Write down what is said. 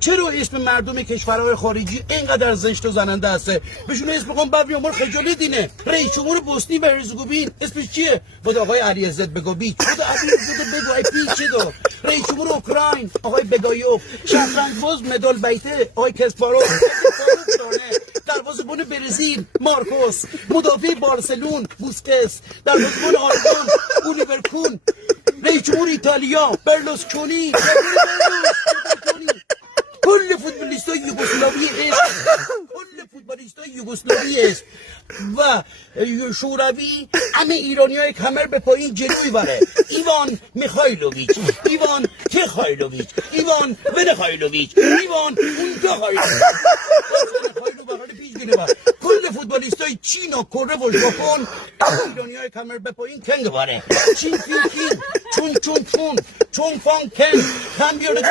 چرا اسم مردم کشورهای خارجی اینقدر زشت و زننده هسته؟ بهشون اسم بگم ببری امور خجالت دینه. رئیس جمهور بوسنی و هرزگوین اسمش چیه؟ بود آقای علیعزت بگویچ. بود علیعزت بگوی پیچیدو. رئیس جمهور اوکراین آقای بگایوف. شطرنج باز مدال بیته آقای کسپاروف. دروازه‌بان برزیل مارکوس، مدافع بارسلون بوسکس، دروازه‌بان آلمان اولیورکون، رئیس جمهور ایتالیا برلوسکونی. کل فوتبالیستای یوگسلاوی است، کل فوتبالیستای یوگسلاوی است و شوروی همه ایرانیای کمر به پایین جلوی بره. ایوان میخایلوویچ، ایوان تخایلوویچ، ایوان ونخایلوویچ، ایوان اونتخایلوویچ. کل فوتبالیستای چین و کره و ژاپن ایرانیای کمر به پایین کنگ بره. چین فین کین، چون چون چون، چون فان کن، کن بیاره